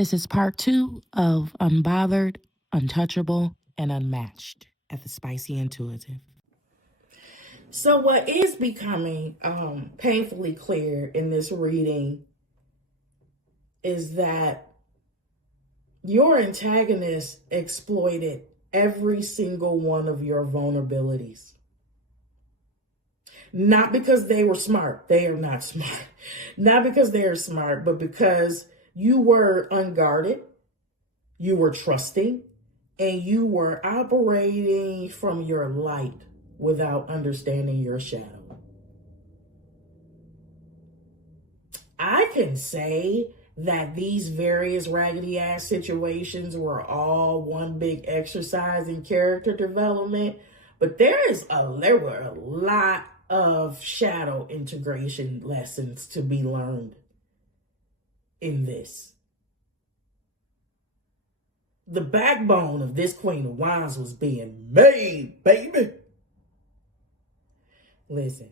This is part 2 of Unbothered, Untouchable, and Unmatched at the Spicy Intuitive. So what is becoming painfully clear in this reading is that your antagonist exploited every single one of your vulnerabilities. Not because they were smart. They are not smart. Not because they are smart, but because you were unguarded, you were trusting, and you were operating from your light without understanding your shadow. I can say that these various raggedy ass situations were all one big exercise in character development, but there were a lot of shadow integration lessons to be learned in this. The backbone of this Queen of Wands was being made, baby. Listen,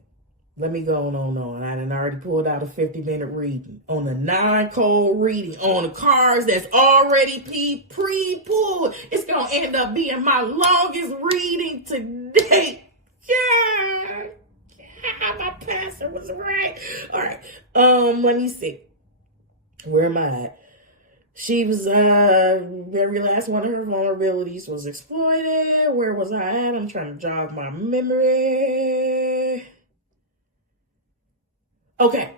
let me go on. I done already pulled out a 50-minute reading on the 9-code reading on the cards that's already pre-pulled. It's going to end up being my longest reading today. Yeah, my pastor was right. All right, let me see. Where am I at? She was, every last one of her vulnerabilities was exploited. Where was I at? I'm trying to jog my memory. Okay.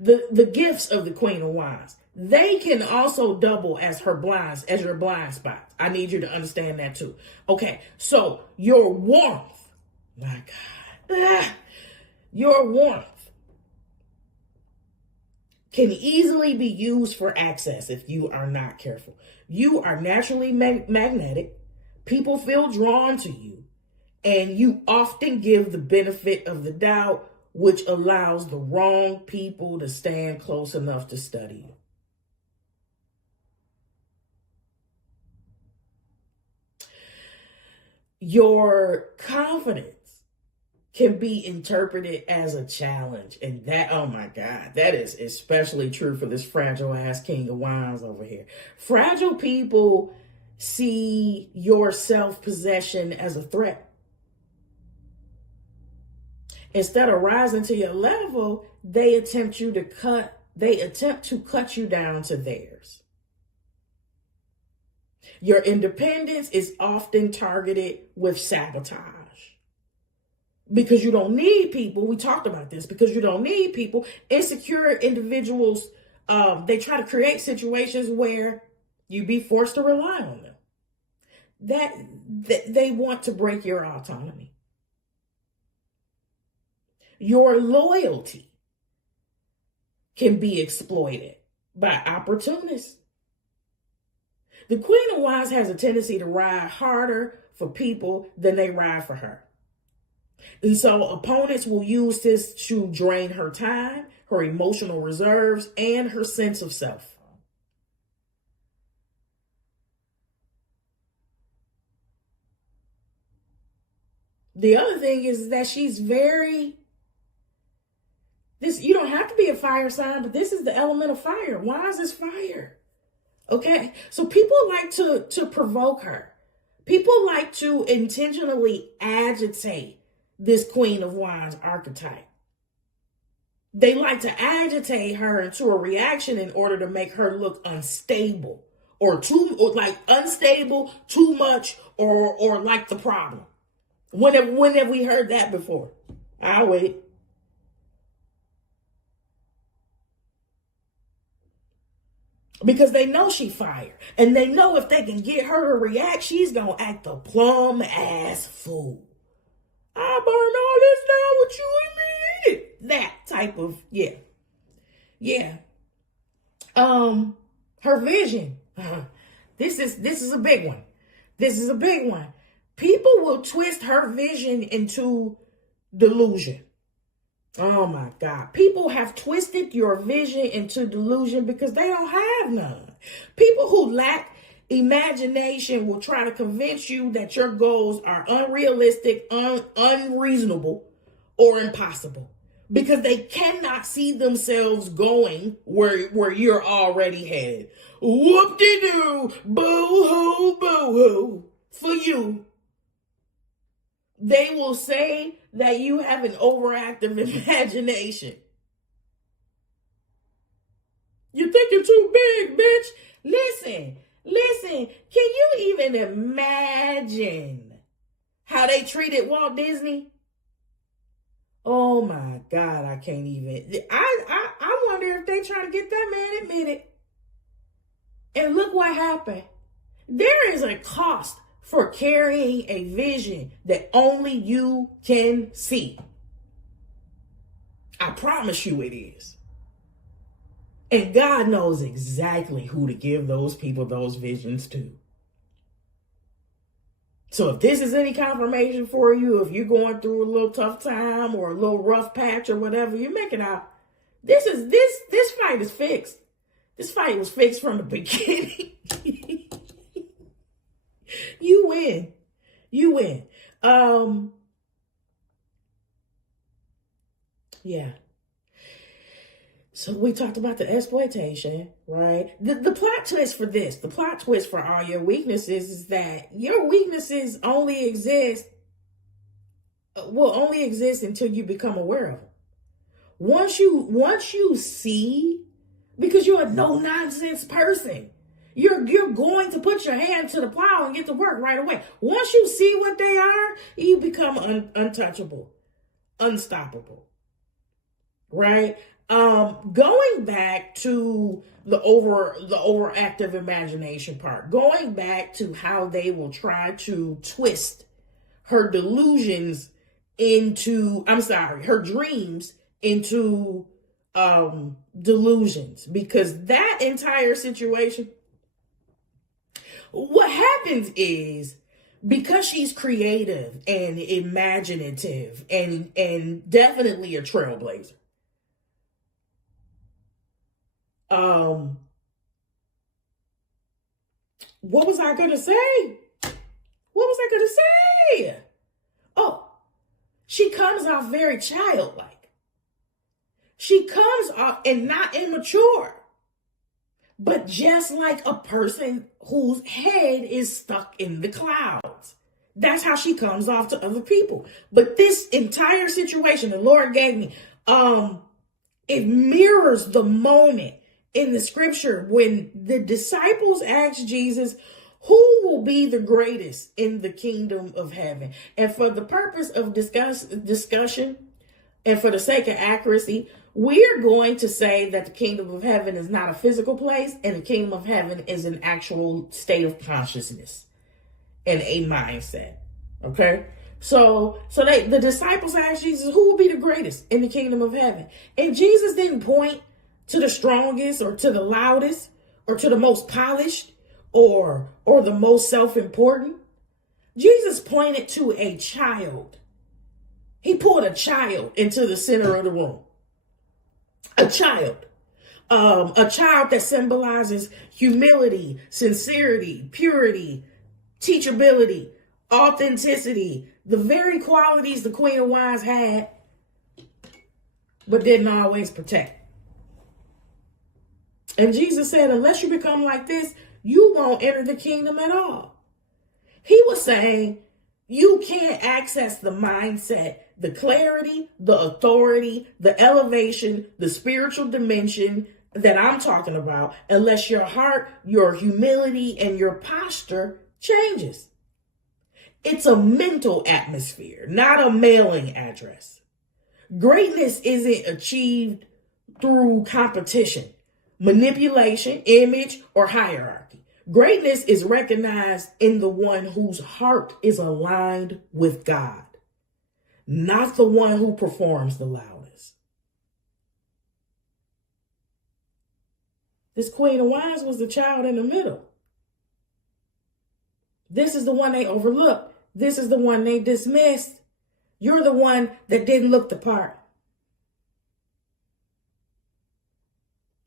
The gifts of the Queen of Wands, they can also double as your blind spots. I need you to understand that too. Okay. So your warmth, my God, your warmth can easily be used for access if you are not careful. You are naturally magnetic. People feel drawn to you, and you often give the benefit of the doubt, which allows the wrong people to stand close enough to study you. Your confidence can be interpreted as a challenge. And that, oh my God, that is especially true for this fragile ass King of Wands over here. Fragile people see your self-possession as a threat. Instead of rising to your level, they attempt to cut you down to theirs. Your independence is often targeted with sabotage. Because you don't need people. We talked about this. Because you don't need people. Insecure individuals, they try to create situations where you be forced to rely on them. That they want to break your autonomy. Your loyalty can be exploited by opportunists. The Queen of Wands has a tendency to ride harder for people than they ride for her. And so opponents will use this to drain her time, her emotional reserves, and her sense of self. The other thing is that you don't have to be a fire sign, but this is the element of fire. Wands is fire. Okay? So people like to provoke her. People like to intentionally agitate this Queen of Wands archetype. They like to agitate her into a reaction in order to make her look unstable or unstable, too much, or like the problem. When have we heard that before? I'll wait. Because they know she fire. And they know if they can get her to react, she's going to act a plum ass fool. I burn all this down with you immediately. That type of, yeah. Her vision. This is a big one. This is a big one. People will twist her vision into delusion. Oh my God. People have twisted your vision into delusion because they don't have none. People who lack imagination will try to convince you that your goals are unrealistic, unreasonable, or impossible. because they cannot see themselves going where you're already headed. Whoop-de-doo, boo-hoo, boo-hoo. For you, they will say that you have an overactive imagination. You're thinking too big, bitch. Listen. Can you even imagine how they treated Walt Disney? Oh my God, I can't even. I wonder if they trying to get that man admitted. And look what happened. There is a cost for carrying a vision that only you can see. I promise you it is. And God knows exactly who to give those people those visions to. So if this is any confirmation for you, if you're going through a little tough time or a little rough patch or whatever, you make it out. This fight is fixed. This fight was fixed from the beginning. You win. Yeah. So we talked about the exploitation, right? The plot twist for this, the plot twist for all your weaknesses is that your weaknesses will only exist until you become aware of them. Once you see, because you're a no-nonsense person, you're going to put your hand to the plow and get to work right away. Once you see what they are, you become untouchable, unstoppable, right? Going back to the overactive imagination part, going back to how they will try to twist her delusions her dreams into delusions, because that entire situation, what happens is, because she's creative and imaginative and definitely a trailblazer, what was I going to say? Oh, she comes off very childlike. She comes off and not immature, but just like a person whose head is stuck in the clouds. That's how she comes off to other people. But this entire situation the Lord gave me, it mirrors the moment in the scripture when the disciples asked Jesus, who will be the greatest in the kingdom of heaven? And for the purpose of discussion and for the sake of accuracy, we're going to say that the kingdom of heaven is not a physical place, and the kingdom of heaven is an actual state of consciousness and a mindset. Okay? So the disciples asked Jesus, who will be the greatest in the kingdom of heaven? And Jesus didn't point to the strongest or to the loudest or to the most polished or the most self-important. Jesus pointed to a child. He pulled a child into the center of the room. A child that symbolizes humility, sincerity, purity, teachability, authenticity, the very qualities the Queen of Wands had, but didn't always protect. And Jesus said, unless you become like this, you won't enter the kingdom at all. He was saying, you can't access the mindset, the clarity, the authority, the elevation, the spiritual dimension that I'm talking about unless your heart, your humility, and your posture changes. It's a mental atmosphere, not a mailing address. Greatness isn't achieved through competition, manipulation, image, or hierarchy. Greatness is recognized in the one whose heart is aligned with God, not the one who performs the loudest. This Queen of Wands was the child in the middle. This is the one they overlooked. This is the one they dismissed. You're the one that didn't look the part.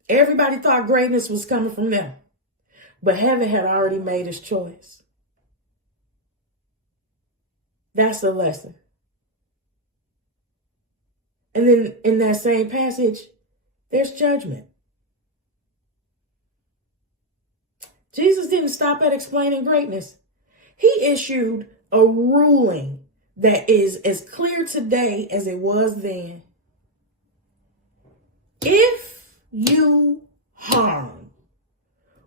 Everybody thought greatness was coming from them, but heaven had already made its choice. That's the lesson. And then in that same passage, there's judgment. Jesus didn't stop at explaining greatness. He issued a ruling that is as clear today as it was then. If you harm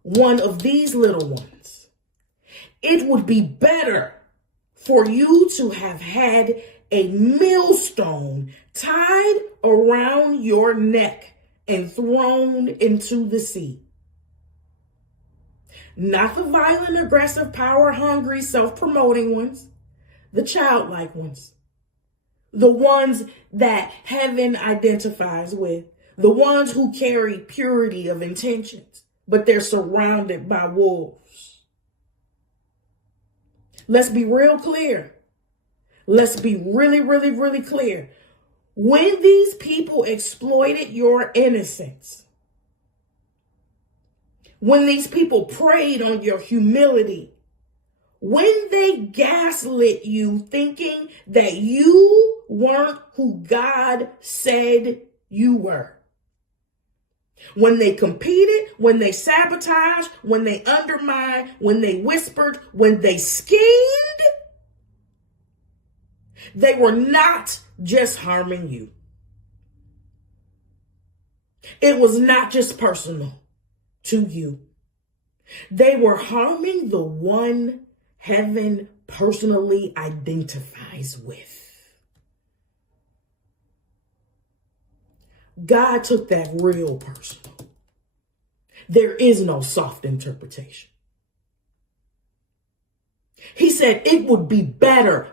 one of these little ones, it would be better for you to have had a millstone tied around your neck and thrown into the sea. Not the violent, aggressive, power-hungry, self-promoting ones, the childlike ones, the ones that heaven identifies with, the ones who carry purity of intentions, but they're surrounded by wolves. Let's be real clear. Let's be really, really, really clear. When these people exploited your innocence, when these people preyed on your humility, when they gaslit you thinking that you weren't who God said you were, when they competed, when they sabotaged, when they undermined, when they whispered, when they schemed, they were not just harming you. It was not just personal to you. They were harming the one heaven personally identifies with. God took that real personal. There is no soft interpretation. He said it would be better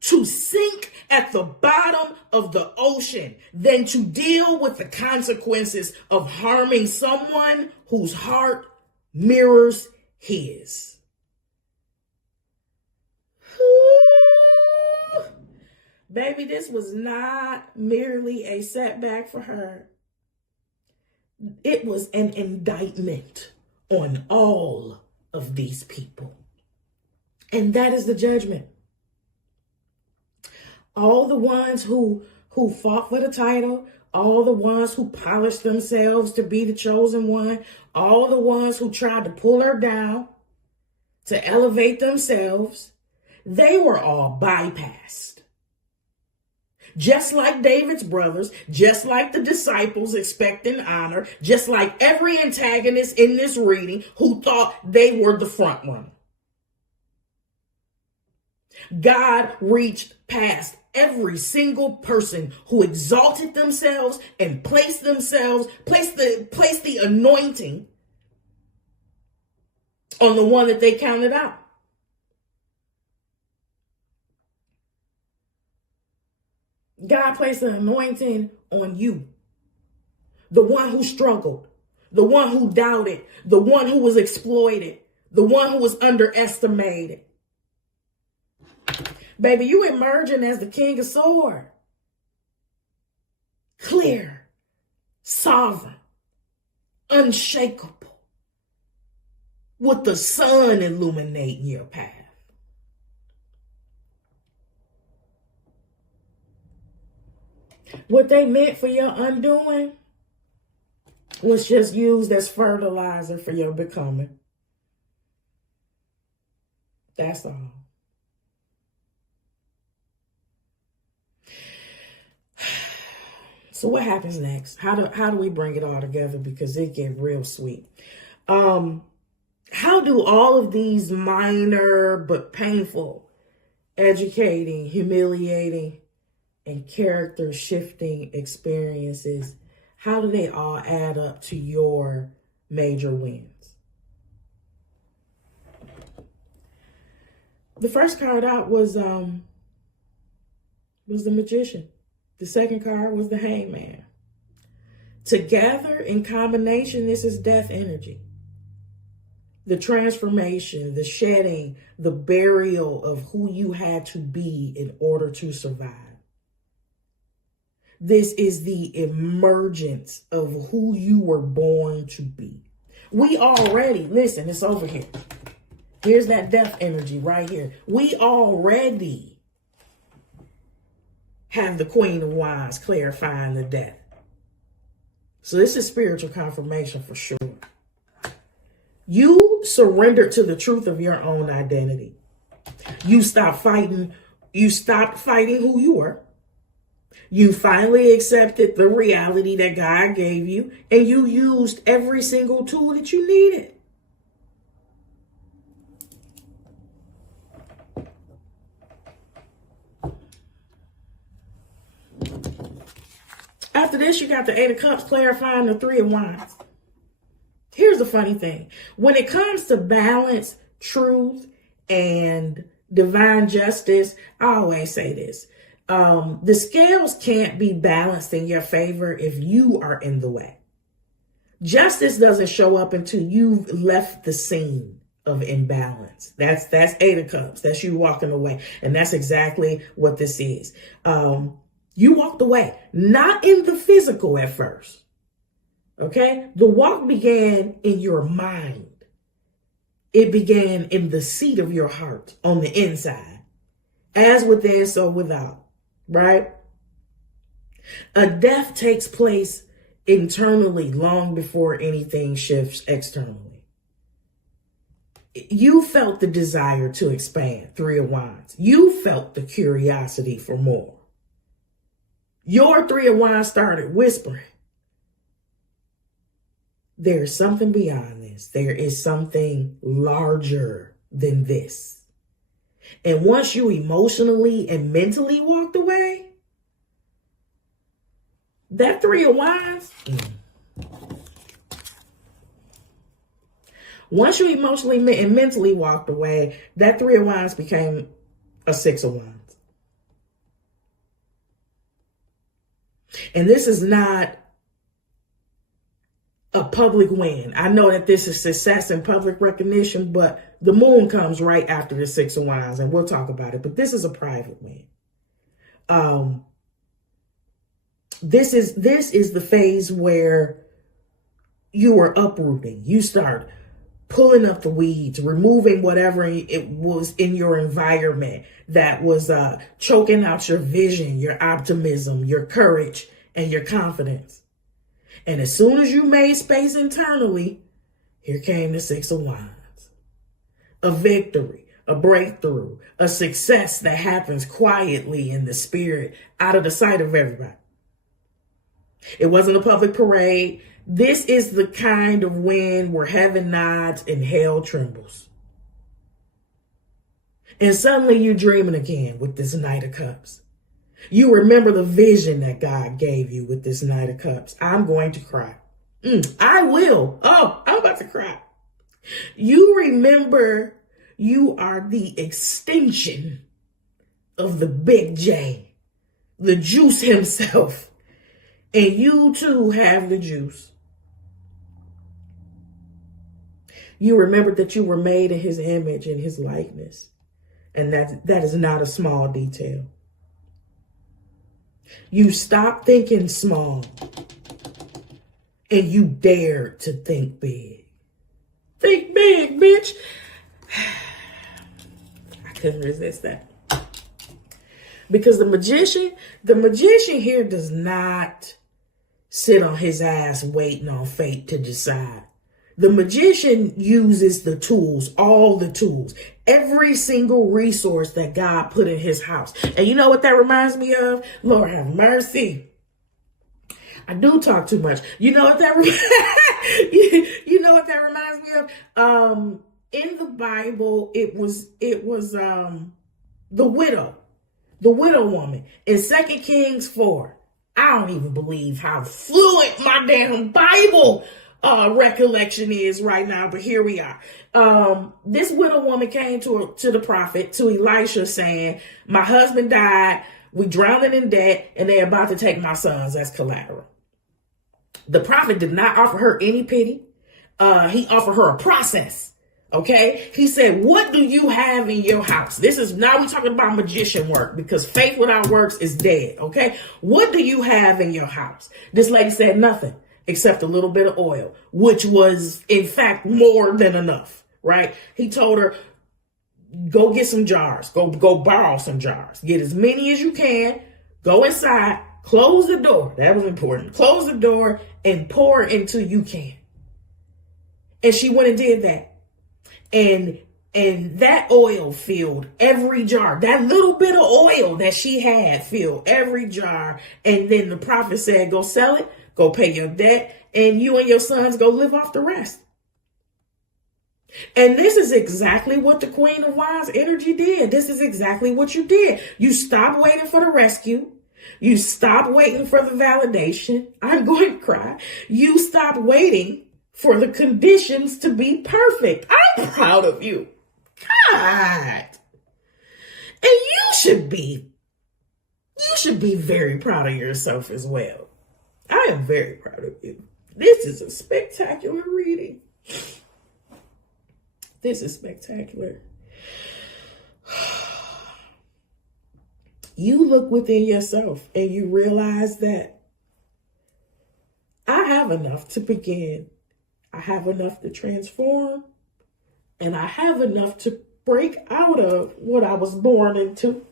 to sink at the bottom of the ocean than to deal with the consequences of harming someone whose heart mirrors his. Baby, this was not merely a setback for her. It was an indictment on all of these people. And that is the judgment. All the ones who fought for the title, all the ones who polished themselves to be the chosen one, all the ones who tried to pull her down to elevate themselves, they were all bypassed. Just like David's brothers, just like the disciples expecting honor, just like every antagonist in this reading who thought they were the front runner. God reached past every single person who exalted themselves and placed the anointing on the one that they counted out. God placed the anointing on you. The one who struggled, the one who doubted, the one who was exploited, the one who was underestimated. Baby, you emerging as the king of sword. Clear, sovereign, unshakable, with the sun illuminating your path. What they meant for your undoing was just used as fertilizer for your becoming. That's all. So what happens next? How do we bring it all together? Because it gets real sweet. How do all of these minor but painful, educating, humiliating, and character shifting experiences, how do they all add up to your major wins? The first card out was the Magician. The second card was the Hangman. Together, in combination, this is death energy. The transformation, the shedding, the burial of who you had to be in order to survive. This is the emergence of who you were born to be. We already, listen, it's over here. Here's that death energy right here. We already have the Queen of Wands clarifying the death. So this is spiritual confirmation for sure. You surrendered to the truth of your own identity. You stopped fighting. You stopped fighting who you were. You finally accepted the reality that God gave you, and you used every single tool that you needed. After this, you got the Eight of Cups clarifying the Three of Wands. Here's the funny thing. When it comes to balance, truth, and divine justice, I always say this. The scales can't be balanced in your favor if you are in the way. Justice doesn't show up until you've left the scene of imbalance. That's Eight of Cups. That's you walking away. And that's exactly what this is. You walked away, not in the physical at first. Okay? The walk began in your mind. It began in the seat of your heart on the inside. As within, so without. Right? A death takes place internally long before anything shifts externally. You felt the desire to expand, Three of Wands. You felt the curiosity for more. Your Three of Wands started whispering. There's something beyond this. There is something larger than this. And once you emotionally and mentally walked away, that Three of Wands, once you emotionally and mentally walked away, that Three of Wands became a Six of Wands. And this is not a public win. I know that this is success and public recognition, but the moon comes right after the Six of Wands, and we'll talk about it. But this is a private win. This is the phase where you are uprooting. You start pulling up the weeds, removing whatever it was in your environment that was choking out your vision, your optimism, your courage, and your confidence. And as soon as you made space internally, here came the Six of Wands. A victory, a breakthrough, a success that happens quietly in the spirit, out of the sight of everybody. It wasn't a public parade. This is the kind of win where heaven nods and hell trembles. And suddenly you're dreaming again with this Knight of Cups. You remember the vision that God gave you with this Knight of Cups. I'm going to cry. I will. Oh, I'm about to cry. You remember you are the extension of the Big J, the juice himself. And you too have the juice. You remembered that you were made in his image and his likeness. And that is not a small detail. You stopped thinking small and you dared to think big. Think big, bitch. I couldn't resist that. Because the magician here does not sit on his ass waiting on fate to decide. The magician uses the tools, all the tools, every single resource that God put in his house. And you know what that reminds me of? Lord have mercy. I do talk too much. You know what that you know what that reminds me of? In the Bible, it was the widow woman in 2 Kings 4. I don't even believe how fluent my damn Bible recollection is right now, but here we are. This widow woman came to the prophet, to Elisha, saying, my husband died, we drowning in debt, and they're about to take my sons as collateral. The prophet did not offer her any pity. He offered her a process. Okay. He said, what do you have in your house? Now we're talking about magician work, because faith without works is dead. Okay. What do you have in your house? This lady said nothing except a little bit of oil, which was in fact more than enough. Right. He told her, go get some jars, go borrow some jars, get as many as you can, Go inside, close the door. That was important. Close the door and pour until you can. And she went and did that. And that oil filled every jar. That little bit of oil that she had filled every jar. And then the prophet said, go sell it, go pay your debt, and you and your sons go live off the rest. And this is exactly what the Queen of Wands energy did. This is exactly what you did. You stopped waiting for the rescue. You stopped waiting for the validation. I'm going to cry. You stopped waiting for the conditions to be perfect. I'm proud of you. God. And you should be very proud of yourself as well. I am very proud of you. This is a spectacular reading. This is spectacular. You look within yourself and you realize that I have enough to begin. I have enough to transform. And I have enough to break out of what I was born into.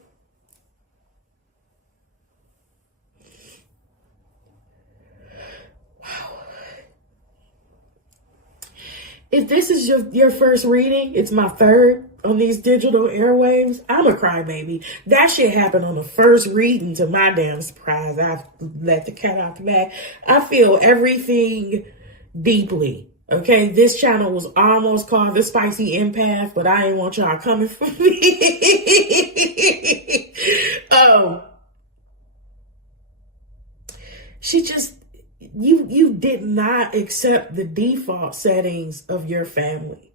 If this is your first reading, it's my third on these digital airwaves. I'm a crybaby. That shit happened on the first reading, to my damn surprise. I let the cat out the bag. I feel everything deeply. Okay, this channel was almost called The Spicy Empath, but I ain't want y'all coming for me. She just... You did not accept the default settings of your family.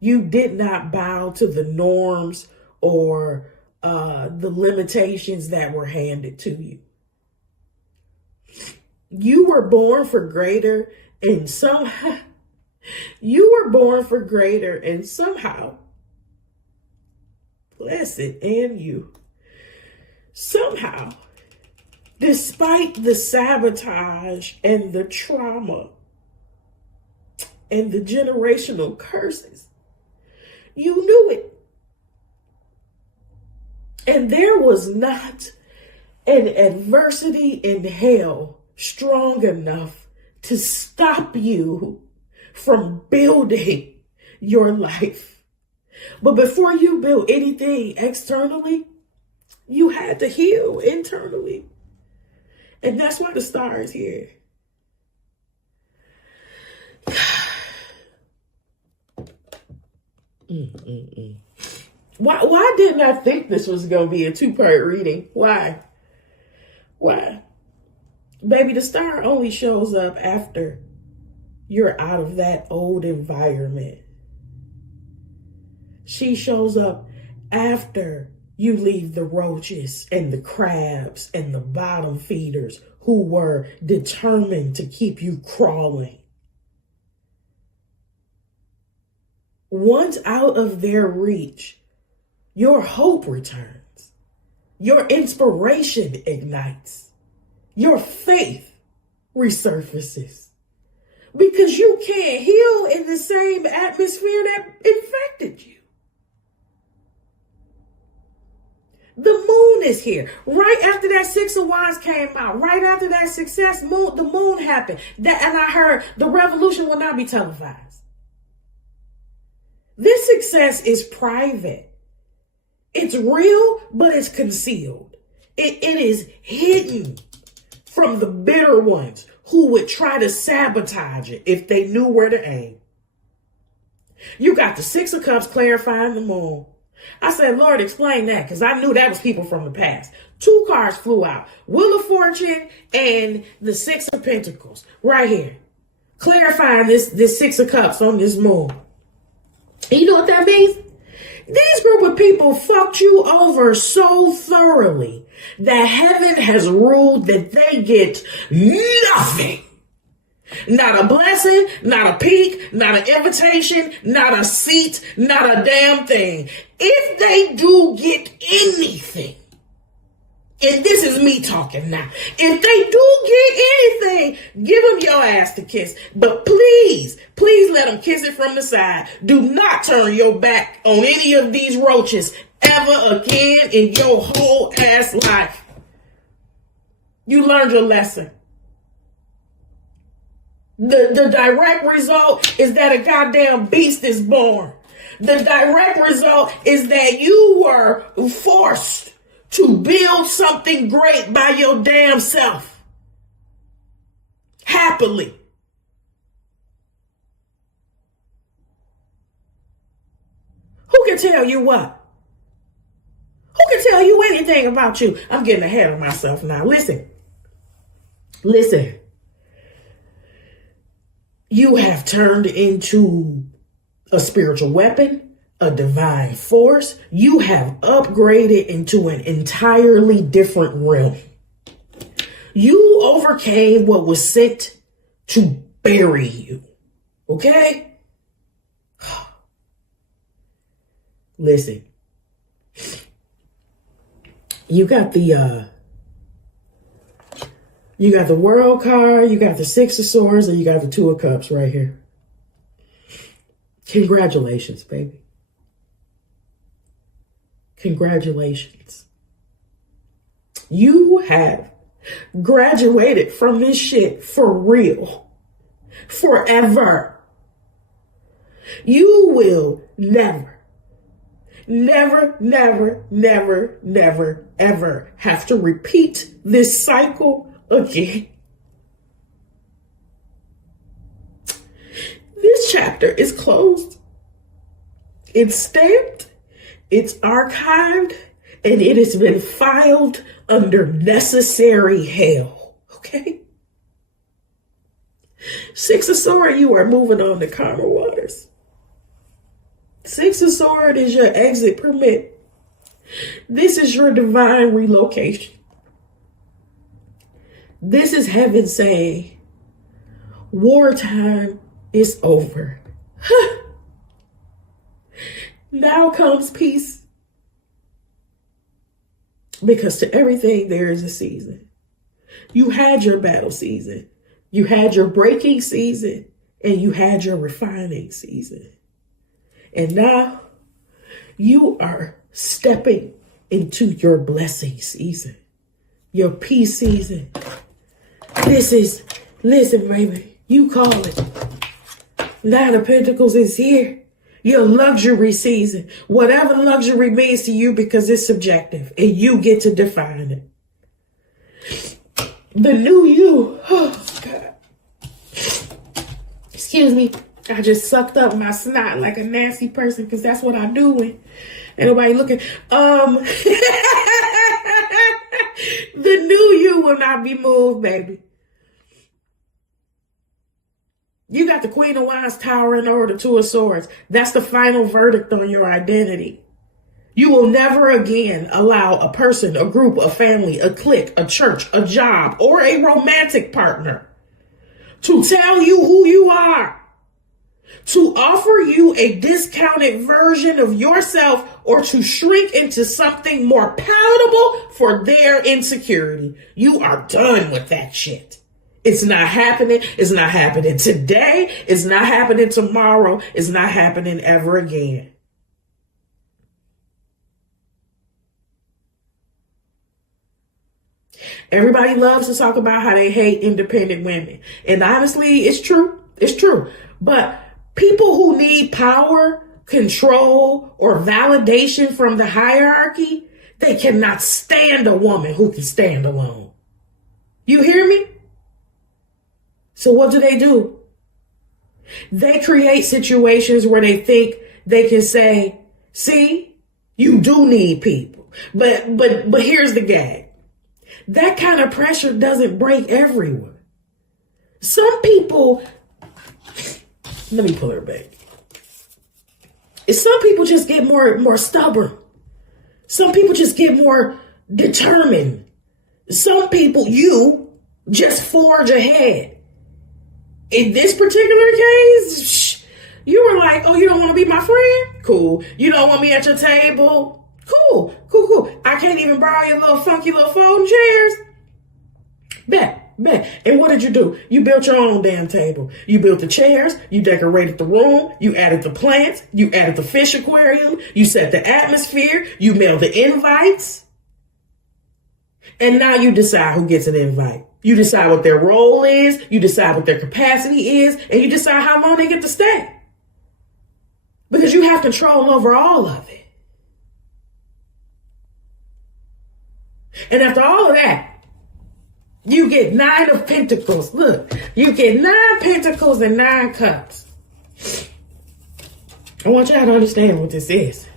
You did not bow to the norms or the limitations that were handed to you. You were born for greater, and somehow, blessed and you, somehow, despite the sabotage and the trauma and the generational curses, you knew it. And there was not an adversity in hell strong enough to stop you from building your life. But before you build anything externally, you had to heal internally. And that's why the star is here. Why didn't I think this was going to be a two-part reading? Why? Baby, the star only shows up after you're out of that old environment. She shows up after you leave the roaches and the crabs and the bottom feeders who were determined to keep you crawling. Once out of their reach, your hope returns. Your inspiration ignites. Your faith resurfaces. Because you can't heal in the same atmosphere that infected you. The moon is here. Right after that Six of Wands came out, right after that success, the moon happened. And I heard the revolution will not be televised. This success is private. It's real, but it's concealed. It is hidden from the bitter ones who would try to sabotage it if they knew where to aim. You got the Six of Cups clarifying the moon. I said, Lord, explain that, because I knew that was people from the past. Two cards flew out. Wheel of Fortune and the Six of Pentacles right here. Clarifying this Six of Cups on this moon. And you know what that means? These group of people fucked you over so thoroughly that heaven has ruled that they get nothing. Not a blessing, not a peek, not an invitation, not a seat, not a damn thing. If they do get anything, and this is me talking now, if they do get anything, give them your ass to kiss. But please let them kiss it from the side. Do not turn your back on any of these roaches ever again in your whole ass life. You learned your lesson. The direct result is that a goddamn beast is born. The direct result is that you were forced to build something great by your damn self. Happily. Who can tell you what? Who can tell you anything about you? I'm getting ahead of myself now. Listen. You have turned into a spiritual weapon, a divine force. You have upgraded into an entirely different realm. You overcame what was sent to bury you. Okay? Listen. You got the world card, you got the Six of Swords, and you got the Two of Cups right here. Congratulations, baby. Congratulations. You have graduated from this shit for real. Forever. You will never, ever have to repeat this cycle again. This chapter is closed. It's stamped, it's archived, and it has been filed under necessary hell. Okay? Six of Swords, you are moving on to calmer waters. Six of Swords is your exit permit. This is your divine relocation. This is heaven saying, wartime is over. Now comes peace. Because to everything there is a season. You had your battle season. You had your breaking season. And you had your refining season. And now you are stepping into your blessing season. Your peace season. Listen, baby, you call it. Nine of Pentacles is here. Your luxury season. Whatever luxury means to you, because it's subjective and you get to define it. The new you. Oh, God. Excuse me. I just sucked up my snot like a nasty person because that's what I do when anybody looking. The new you will not be moved, baby. You got the Queen of Wands towering over the Two of Swords. That's the final verdict on your identity. You will never again allow a person, a group, a family, a clique, a church, a job, or a romantic partner to tell you who you are, to offer you a discounted version of yourself, or to shrink into something more palatable for their insecurity. You are done with that shit. It's not happening. It's not happening today. It's not happening tomorrow. It's not happening ever again. Everybody loves to talk about how they hate independent women. And honestly, it's true. It's true. But people who need power, control, or validation from the hierarchy, they cannot stand a woman who can stand alone. You hear me? So what do? They create situations where they think they can say, see, you do need people. But here's the gag. That kind of pressure doesn't break everyone. Some people, let me pull her back. Some people just get more stubborn. Some people just get more determined. Some people, you just forge ahead. In this particular case, you were like, oh, you don't want to be my friend? Cool. You don't want me at your table? Cool. I can't even borrow your little funky little folding chairs? Bet. And what did you do? You built your own damn table. You built the chairs. You decorated the room. You added the plants. You added the fish aquarium. You set the atmosphere. You mailed the invites. And now you decide who gets an invite. You decide what their role is, you decide what their capacity is, and you decide how long they get to stay. Because you have control over all of it. And after all of that, you get 9 of Pentacles. Look, you get 9 Pentacles and 9 Cups. I want y'all to understand what this is.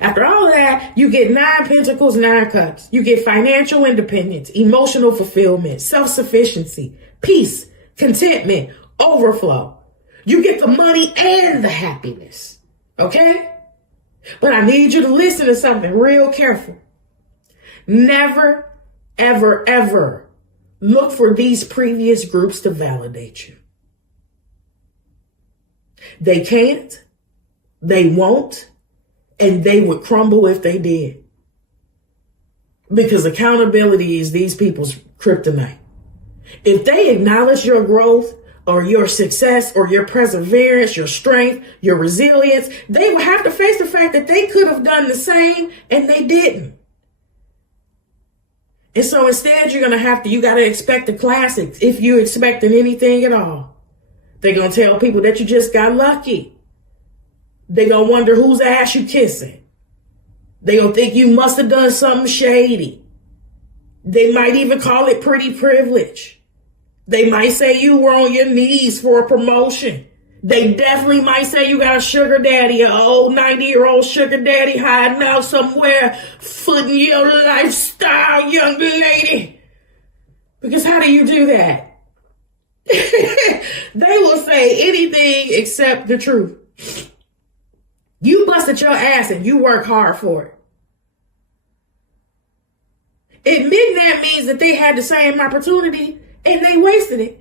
After all of that, you get 9 Pentacles, 9 Cups. You get financial independence, emotional fulfillment, self-sufficiency, peace, contentment, overflow. You get the money and the happiness. Okay? But I need you to listen to something real careful. Never, ever, ever look for these previous groups to validate you. They can't, they won't, and they would crumble if they did. Because accountability is these people's kryptonite. If they acknowledge your growth or your success or your perseverance, your strength, your resilience, they will have to face the fact that they could have done the same and they didn't. And so instead, you got to expect the classics if you're expecting anything at all. They're going to tell people that you just got lucky. They're going to wonder whose ass you kissing. They're going to think you must have done something shady. They might even call it pretty privilege. They might say you were on your knees for a promotion. They definitely might say you got a sugar daddy, an old 90-year-old sugar daddy hiding out somewhere, footing your lifestyle, young lady. Because how do you do that? They will say anything except the truth. You busted your ass and you work hard for it. Admitting that means that they had the same opportunity and they wasted it.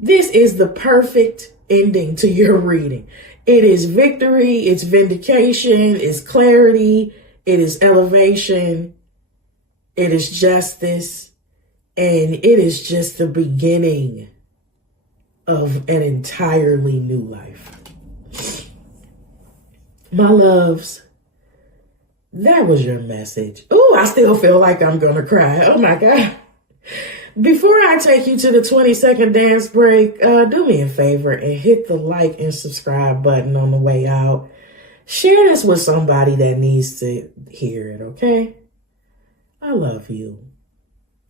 This is the perfect ending to your reading. It is victory, it's vindication, it's clarity, it is elevation, it is justice, and it is just the beginning of an entirely new life. My loves, that was your message. Oh, I still feel like I'm gonna cry. Oh my God. Before I take you to the 20-second dance break, do me a favor and hit the like and subscribe button on the way out. Share this with somebody that needs to hear it, okay? I love you.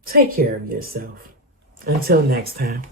Take care of yourself. Until next time.